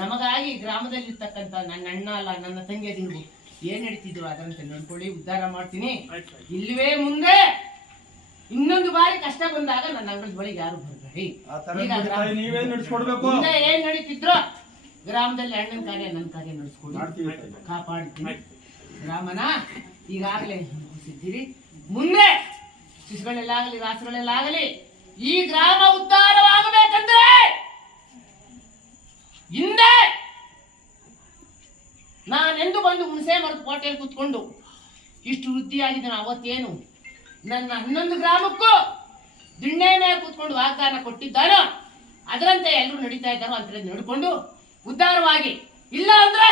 ನಮಗಾಗಿ ಗ್ರಾಮದಲ್ಲಿರ್ತಕ್ಕಂಥ ನನ್ನ ಅಣ್ಣ ಅಲ್ಲ ನನ್ನ ತಂಗಿಯದಿರು ಏನ್ ನಡೀತಿದ್ರು ಅದರಂತೆ ನೋಡ್ಕೊಳ್ಳಿ ಉದ್ಧಾರ ಮಾಡ್ತೀನಿ. ಇಲ್ವೇ ಮುಂದೆ? ಇನ್ನೊಂದು ಬಾರಿ ಕಷ್ಟ ಬಂದಾಗ ನನ್ನ ಅಂಗಳದ ಬಳಿ ಯಾರು ಬರ್ಬೇಡಿ ಆ ತರ ಈಗ ಬಿಡಿ ತಾಯಿ, ನೀವೇ ನಡೆಸ್ಕೊಡ್ಬೇಕು. ಮುಂದೆ ಏನ್ ನಡೀತಿದ್ರು ಗ್ರಾಮದಲ್ಲಿ ಅಣ್ಣನ ಕಾರ್ಯ ನನ್ನ ಕಾರ್ಯ ನಡೆಸ್ಕೊಡಿ. ಕಾಪಾಡ್ತೀನಿ. ರಾಮನ ಈಗಾಗಲೇ ಮುಂದೆ ಶಿಶುಗಳೆಲ್ಲಾಗಲಿ ರಾಸುಗಳೆಲ್ಲಾಗಲಿ ಈ ಗ್ರಾಮ ಉದ್ಧಾರವಾಗಬೇಕಂದ್ರೆ ನಾನೆಂದು ಬಂದು ಹುಣಸೆ ಮರದ ಕೋಟೆಯಲ್ಲಿ ಕೂತ್ಕೊಂಡು, ಇಷ್ಟು ವೃದ್ಧಿಯಾಗಿದ್ದಾನೆ ಅವತ್ತೇನು? ನನ್ನ ಹನ್ನೊಂದು ಗ್ರಾಮಕ್ಕೂ ದಿಣ್ಣೆ ಮೇಲೆ ಕೂತ್ಕೊಂಡು ವಾಗ್ದಾನ ಕೊಟ್ಟಿದ್ದಾನೋ? ಅದರಂತೆ ಎಲ್ಲರೂ ನಡೀತಾ ಇದ್ದಾರೋ ಅಂತ ನಡ್ಕೊಂಡು ಉದ್ದಾರವಾಗಿ, ಇಲ್ಲ ಅಂದ್ರೆ